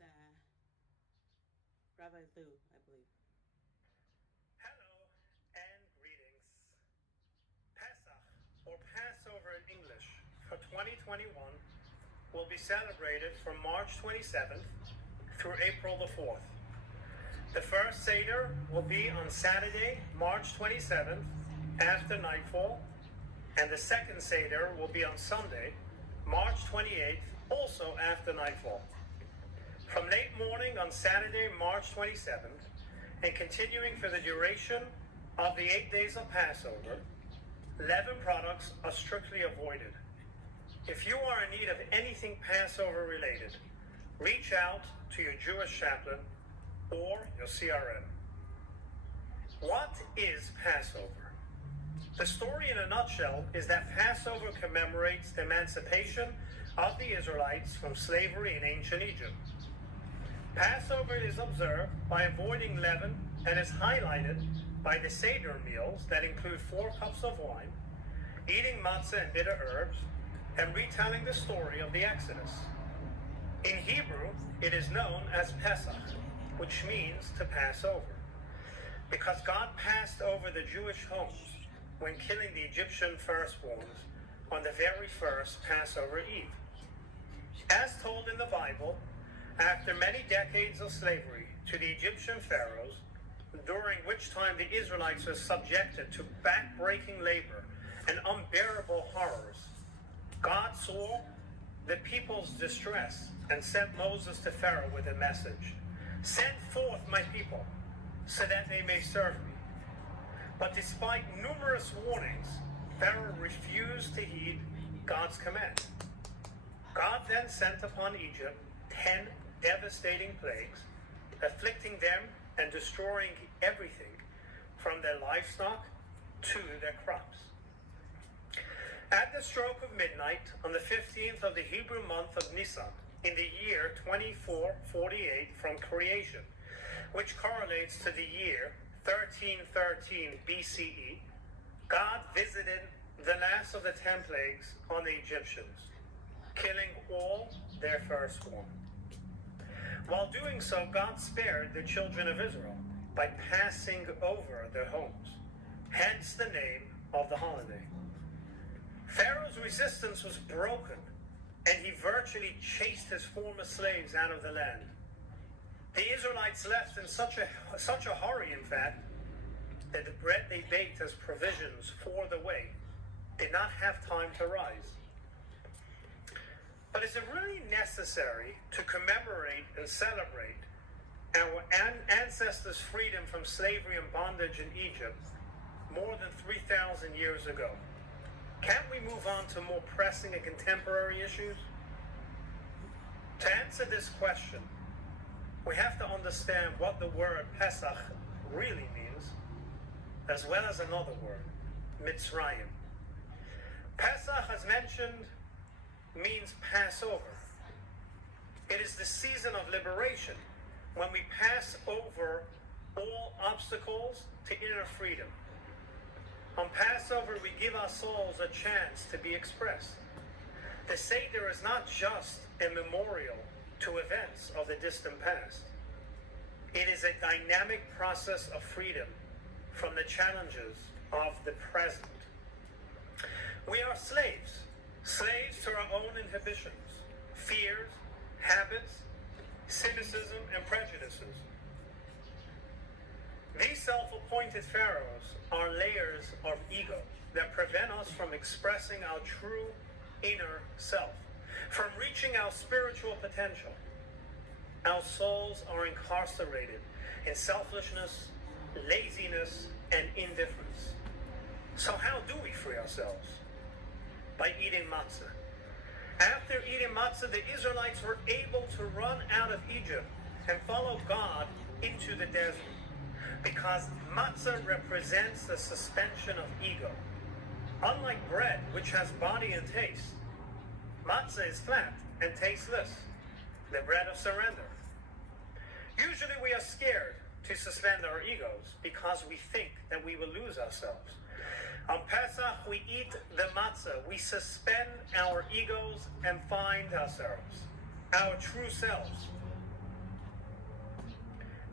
is Rabbi Lew, I believe. Hello and greetings. Pesach, or Passover in English, for 2021 will be celebrated from March 27th through April the 4th. The first Seder will be on Saturday, March 27th, after nightfall, and the second Seder will be on Sunday, March 28th, also after nightfall. From late morning on Saturday, March 27th, and continuing for the duration of the 8 days of Passover, leaven products are strictly avoided. If you are in need of anything Passover related, reach out to your Jewish chaplain or your CRN. What is Passover? The story in a nutshell is that Passover commemorates the emancipation of the Israelites from slavery in ancient Egypt. Passover is observed by avoiding leaven and is highlighted by the Seder meals that include 4 cups of wine, eating matzah and bitter herbs, and retelling the story of the Exodus. In Hebrew, it is known as Pesach, which means to pass over, because God passed over the Jewish homes when killing the Egyptian firstborns on the very first Passover Eve. As told in the Bible, after many decades of slavery to the Egyptian pharaohs, during which time the Israelites were subjected to back-breaking labor and unbearable horrors, God saw the people's distress and sent Moses to Pharaoh with a message: "Send forth my people, so that they may serve me." But despite numerous warnings, Pharaoh refused to heed God's command. God then sent upon Egypt 10 devastating plagues, afflicting them and destroying everything from their livestock to their crops. At the stroke of midnight on the 15th of the Hebrew month of Nisan, in the year 2448 from creation, which correlates to the year 1313 BCE, God visited the last of the 10 plagues on the Egyptians, killing all their firstborn. While doing so, God spared the children of Israel by passing over their homes, hence the name of the holiday. Pharaoh's resistance was broken, and he virtually chased his former slaves out of the land. The Israelites left in such a hurry, in fact, that the bread they baked as provisions for the way did not have time to rise. But is it really necessary to commemorate and celebrate our ancestors' freedom from slavery and bondage in Egypt more than 3,000 years ago? Can't we move on to more pressing and contemporary issues? To answer this question, we have to understand what the word Pesach really means, as well as another word, Mitzrayim. Pesach, as mentioned, means Passover. It is the season of liberation, when we pass over all obstacles to inner freedom. On Passover, we give our souls a chance to be expressed. The Seder is not just a memorial to events of the distant past. It is a dynamic process of freedom from the challenges of the present. We are slaves to our own inhibitions, fears, habits, cynicism, and prejudices. These self-appointed pharaohs are layers of ego that prevent us from expressing our true inner self, from reaching our spiritual potential. Our souls are incarcerated in selfishness, laziness, and indifference. So how do we free ourselves? By eating matzah. After eating matzah, the Israelites were able to run out of Egypt and follow God into the desert, because matzah represents the suspension of ego. Unlike bread, which has body and taste, matzah is flat and tasteless, the bread of surrender. Usually we are scared to suspend our egos because we think that we will lose ourselves. On Pesach, we eat the matzah. We suspend our egos and find ourselves, our true selves.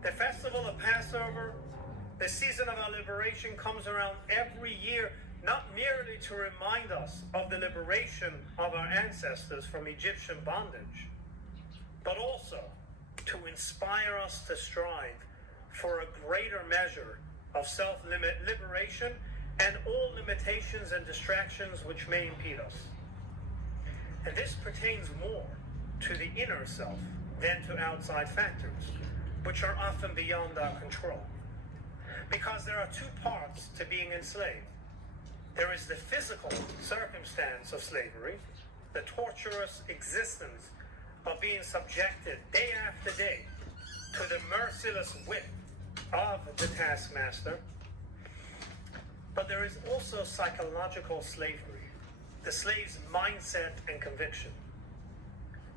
The festival of Passover, the season of our liberation, comes around every year, not merely to remind us of the liberation of our ancestors from Egyptian bondage, but also to inspire us to strive for a greater measure of self-liberation and all limitations and distractions which may impede us. And this pertains more to the inner self than to outside factors, which are often beyond our control. Because there are two parts to being enslaved. There is the physical circumstance of slavery, the torturous existence of being subjected day after day to the merciless whip of the taskmaster. But there is also psychological slavery, the slave's mindset and conviction.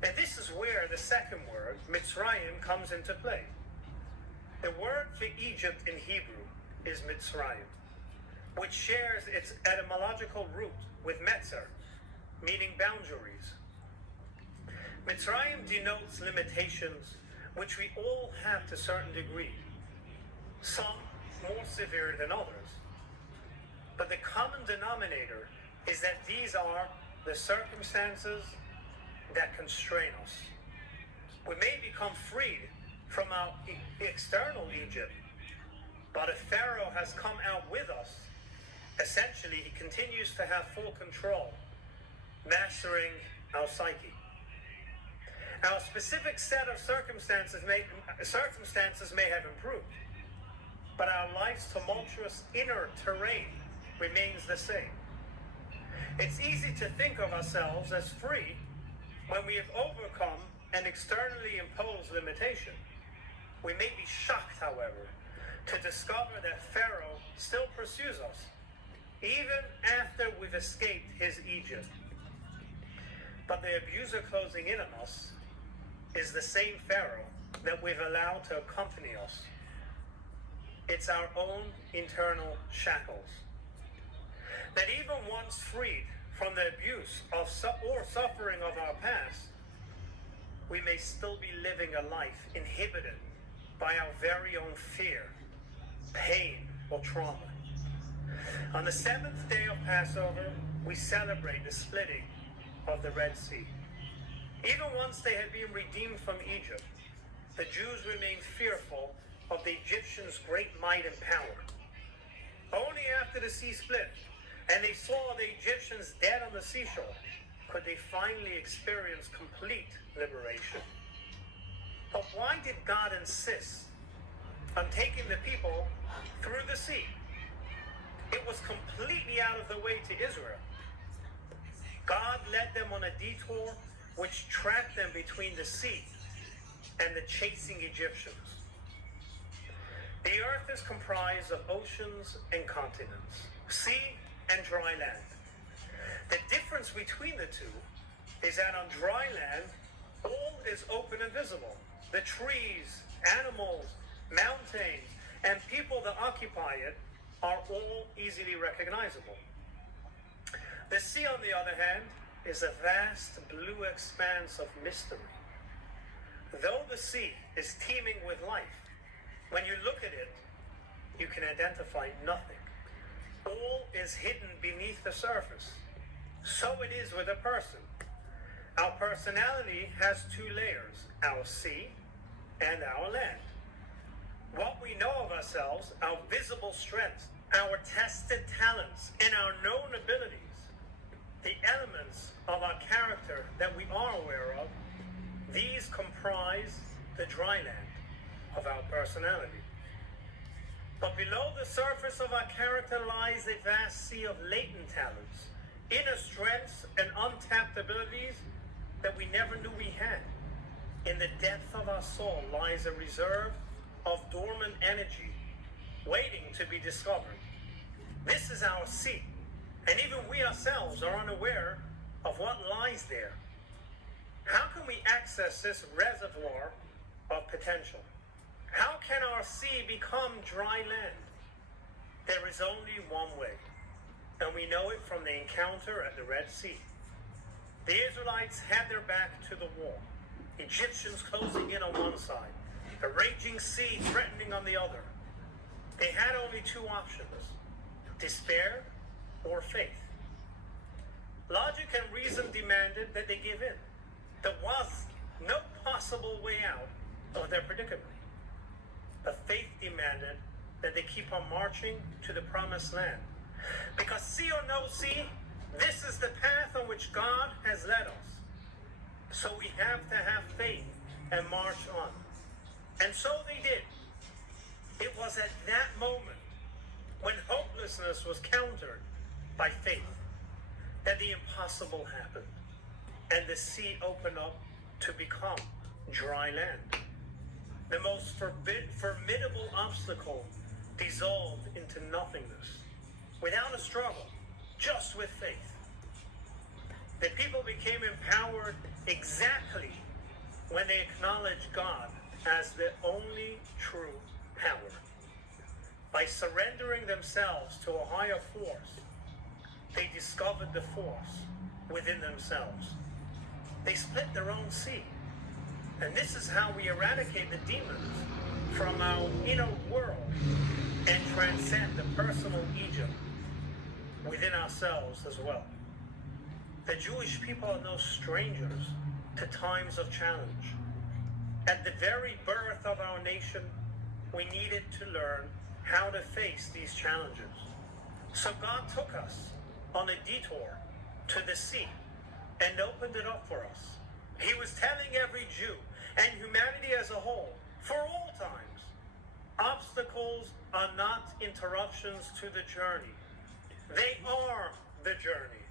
And this is where the second word, Mitzrayim, comes into play. The word for Egypt in Hebrew is Mitzrayim, which shares its etymological root with Metzer, meaning boundaries. Mitzrayim denotes limitations which we all have to a certain degree, some more severe than others. But the common denominator is that these are the circumstances that constrain us. We may become freed from our external Egypt, but if Pharaoh has come out with us, essentially he continues to have full control, mastering our psyche. Our specific set of circumstances may have improved, but our life's tumultuous inner terrain remains the same. It's easy to think of ourselves as free when we have overcome an externally imposed limitation. We may be shocked, however, to discover that Pharaoh still pursues us, even after we've escaped his Egypt. But the abuser closing in on us is the same Pharaoh that we've allowed to accompany us. It's our own internal shackles. That even once freed from the abuse of or suffering of our past, we may still be living a life inhibited by our very own fear, pain, or trauma. On the seventh day of Passover, we celebrate the splitting of the Red Sea. Even once they had been redeemed from Egypt, the Jews remained fearful of the Egyptians' great might and power. Only after the sea split and they saw the Egyptians dead on the seashore could they finally experience complete liberation. But why did God insist on taking the people through the sea? It was completely out of the way to Israel. God led them on a detour which trapped them between the sea and the chasing Egyptians. The earth is comprised of oceans and continents, sea and dry land. The difference between the two is that on dry land, all is open and visible. The trees, animals, mountains, and people that occupy it are all easily recognizable. The sea, on the other hand, is a vast blue expanse of mystery. Though the sea is teeming with life, when you look at it, you can identify nothing. All is hidden beneath the surface. So it is with a person. Our personality has two layers, our sea and our land. What we know of ourselves, our visible strengths, our tested talents, and our known abilities, the elements of our character that we are aware of, these comprise the dry land of our personality. But below the surface of our character lies a vast sea of latent talents, inner strengths, and untapped abilities that we never knew we had. In the depth of our soul lies a reserve of dormant energy waiting to be discovered. This is our sea, and even we ourselves are unaware of what lies there. How can we access this reservoir of potential? How can our sea become dry land? There is only one way, and we know it from the encounter at the Red Sea. The Israelites had their back to the wall, Egyptians closing in on one side, a raging sea threatening on the other. They had only two options: despair or faith. Logic and reason demanded that they give in. There was no possible way out of their predicament. But faith demanded that they keep on marching to the promised land. Because sea or no sea, this is the path on which God has led us. So we have to have faith and march on. And so they did. It was at that moment, when hopelessness was countered by faith, that the impossible happened, and the sea opened up to become dry land. The most formidable obstacle dissolved into nothingness, without a struggle, just with faith. The people became empowered exactly when they acknowledged God as the only true power. By surrendering themselves to a higher force, they discovered the force within themselves. They split their own sea. And this is how we eradicate the demons from our inner world and transcend the personal Egypt within ourselves as well. The Jewish people are no strangers to times of challenge. At the very birth of our nation, we needed to learn how to face these challenges. So God took us on a detour to the sea and opened it up for us. He was telling every Jew and humanity as a whole, for all times, obstacles are not interruptions to the journey. They are the journey.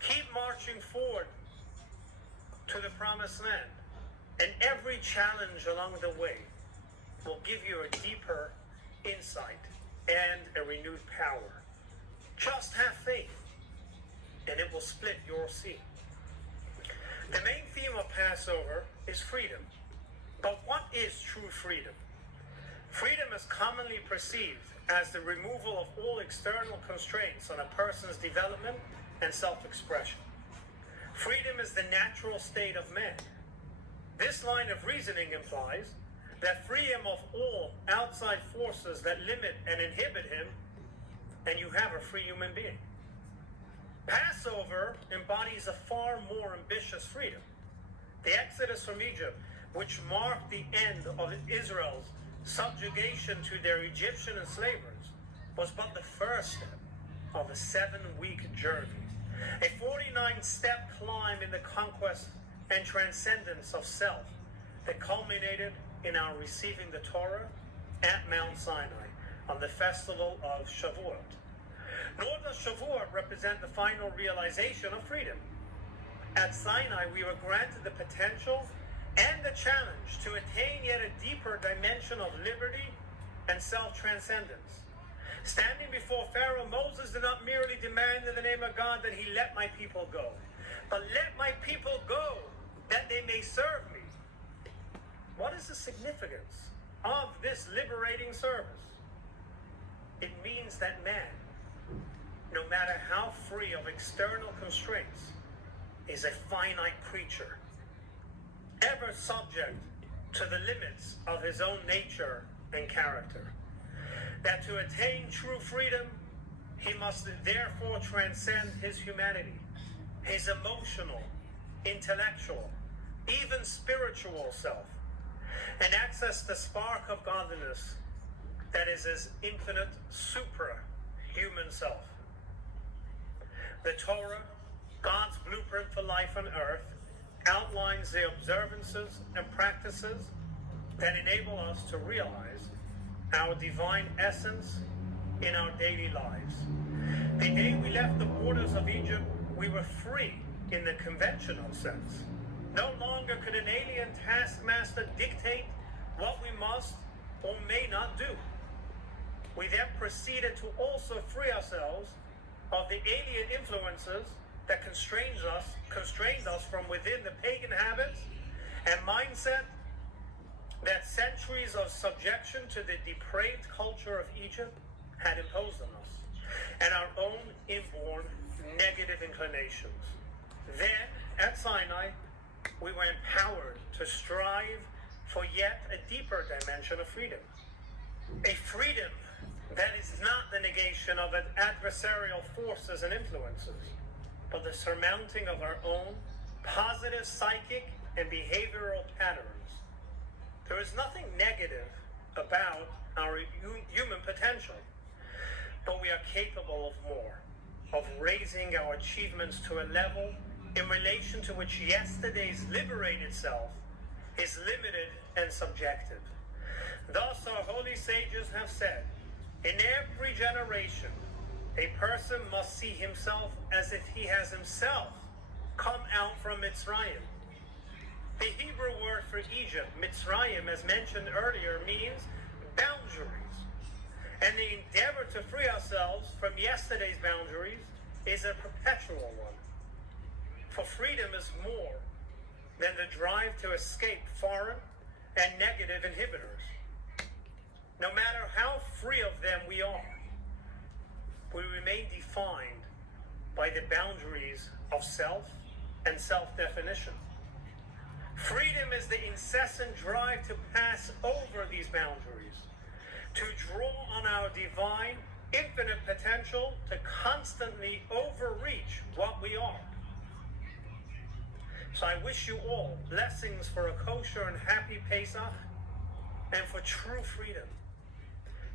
Keep marching forward to the promised land, and every challenge along the way will give you a deeper insight and a renewed power. Just have faith, and it will split your sea. The main theme of Passover is freedom. But what is true freedom? Freedom is commonly perceived as the removal of all external constraints on a person's development and self-expression. Freedom is the natural state of man. This line of reasoning implies that free him of all outside forces that limit and inhibit him, and you have a free human being. Passover embodies a far more ambitious freedom. The exodus from Egypt, which marked the end of Israel's subjugation to their Egyptian enslavers, was but the first step of a 7-week journey, a 49-step climb in the conquest and transcendence of self that culminated in our receiving the Torah at Mount Sinai on the festival of Shavuot. Nor does Shavuot represent the final realization of freedom. At Sinai, we were granted the potential and the challenge to attain yet a deeper dimension of liberty and self-transcendence. Standing before Pharaoh, Moses did not merely demand in the name of God that he let my people go, but let my people go that they may serve me. What is the significance of this liberating service? It means that man, no matter how free of external constraints, is a finite creature, ever subject to the limits of his own nature and character. That to attain true freedom, he must therefore transcend his humanity, his emotional, intellectual, even spiritual self, and access the spark of godliness that is his infinite supra-human self. The Torah, God's blueprint for life on earth, outlines the observances and practices that enable us to realize our divine essence in our daily lives. The day we left the borders of Egypt, we were free in the conventional sense. No longer could an alien taskmaster dictate what we must or may not do. We then proceeded to also free ourselves of the alien influences that constrained us from within the pagan habits and mindset that centuries of subjection to the depraved culture of Egypt had imposed on us, and our own inborn negative inclinations. Then, at Sinai, we were empowered to strive for yet a deeper dimension of freedom. A freedom that is not the negation of adversarial forces and influences, but the surmounting of our own positive psychic and behavioral patterns. There is nothing negative about our human potential, but we are capable of more, of raising our achievements to a level in relation to which yesterday's liberated self is limited and subjective. Thus our holy sages have said, in every generation, a person must see himself as if he has himself come out from Mitzrayim. The Hebrew word for Egypt, Mitzrayim, as mentioned earlier, means boundaries. And the endeavor to free ourselves from yesterday's boundaries is a perpetual one. For freedom is more than the drive to escape foreign and negative inhibitors. No matter how free of them we are, we remain defined by the boundaries of self and self-definition. Freedom is the incessant drive to pass over these boundaries, to draw on our divine, infinite potential to constantly overreach what we are. So I wish you all blessings for a kosher and happy Pesach and for true freedom.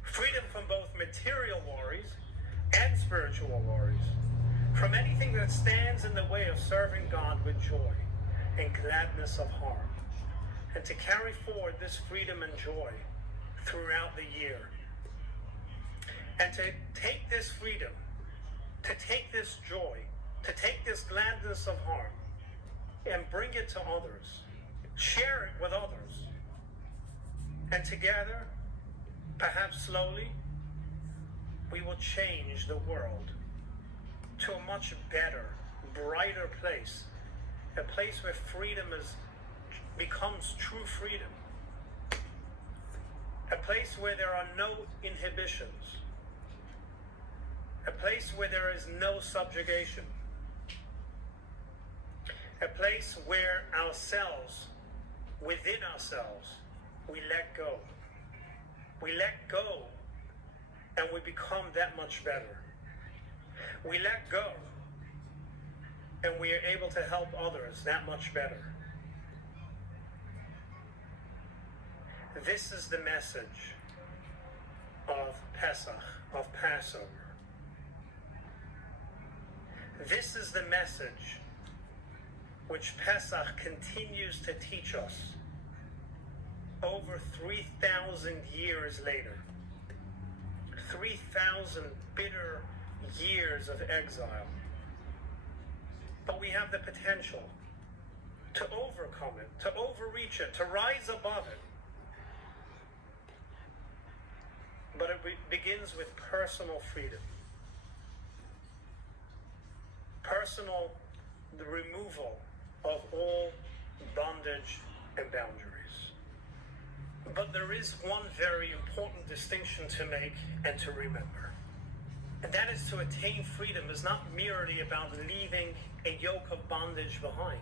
Freedom from both material worries and spiritual worries. From anything that stands in the way of serving God with joy and gladness of heart. And to carry forward this freedom and joy throughout the year. And to take this freedom, to take this joy, to take this gladness of heart, and bring it to others. Share it with others. And together, perhaps slowly, we will change the world to a much better, brighter place. A place where freedom becomes true freedom. A place where there are no inhibitions. A place where there is no subjugation. A place where ourselves, within ourselves, we let go. We let go and we become that much better. We let go and we are able to help others that much better. This is the message of Pesach, of Passover. This is the message which Pesach continues to teach us over 3,000 years later. 3,000 bitter years of exile. But we have the potential to overcome it, to overreach it, to rise above it. But it begins with personal freedom. Personal, the removal of all bondage and boundaries. But there is one very important distinction to make and to remember. And that is to attain freedom is not merely about leaving a yoke of bondage behind.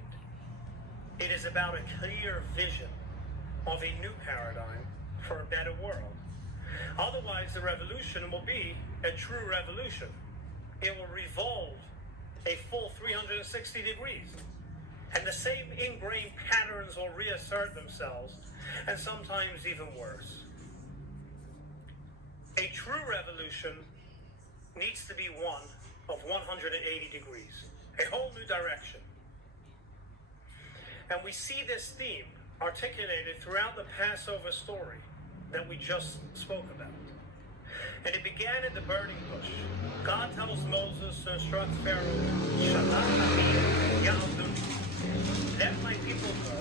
It is about a clear vision of a new paradigm for a better world. Otherwise, the revolution will be a true revolution. It will revolve a full 360 degrees. And the same ingrained patterns will reassert themselves, and sometimes even worse. A true revolution needs to be one of 180 degrees, a whole new direction. And we see this theme articulated throughout the Passover story that we just spoke about. And it began at the burning bush. God tells Moses to instruct Pharaoh, let my people go,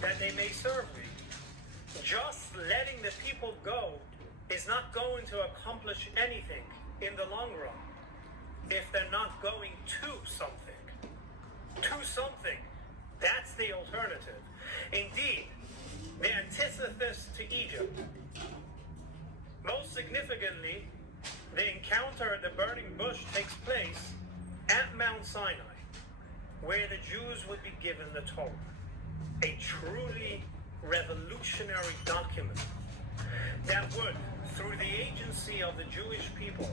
that they may serve me. Just letting the people go is not going to accomplish anything in the long run if they're not going to something. To something. That's the alternative. Indeed, the antithesis to Egypt. Most significantly, the encounter at the burning bush takes place at Mount Sinai, where the Jews would be given the Torah. A truly revolutionary revolutionary document that would, through the agency of the Jewish people,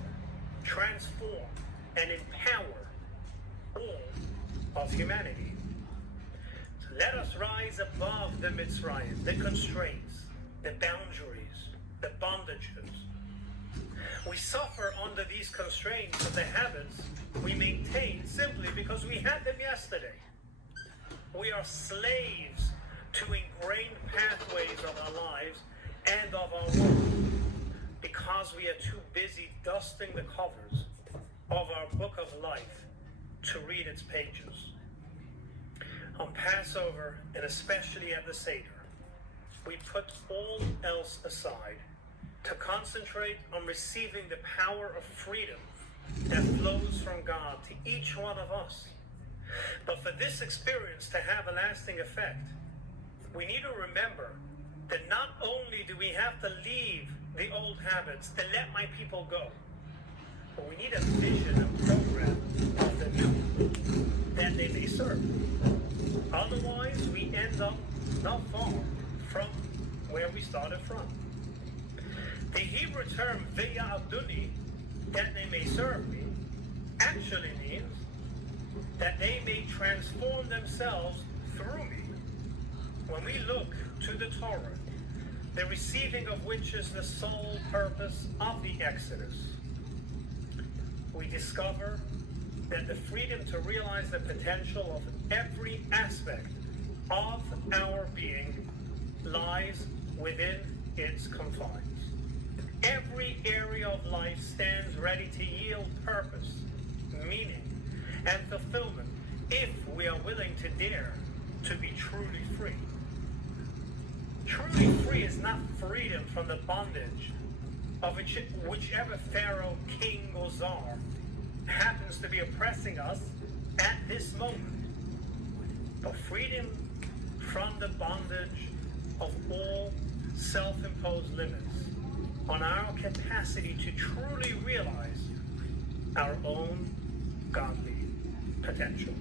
transform and empower all of humanity. So let us rise above the Mitzrayim, the constraints, the boundaries, the bondages. We suffer under these constraints of the habits we maintain simply because we had them yesterday. We are slaves to ingrained pathways of our lives and of our work because we are too busy dusting the covers of our book of life to read its pages. On Passover, and especially at the Seder, we put all else aside to concentrate on receiving the power of freedom that flows from God to each one of us. But for this experience to have a lasting effect, we need to remember that not only do we have to leave the old habits to let my people go, but we need a vision and program of the new that they may serve. Otherwise, we end up not far from where we started from. The Hebrew term "v'ya'abduni," that they may serve me, actually means that they may transform themselves through me. When we look to the Torah, the receiving of which is the sole purpose of the Exodus, we discover that the freedom to realize the potential of every aspect of our being lies within its confines. Every area of life stands ready to yield purpose, meaning, and fulfillment if we are willing to dare to be truly free. Truly free is not freedom from the bondage of whichever pharaoh, king, or czar happens to be oppressing us at this moment, but freedom from the bondage of all self-imposed limits on our capacity to truly realize our own godly potential.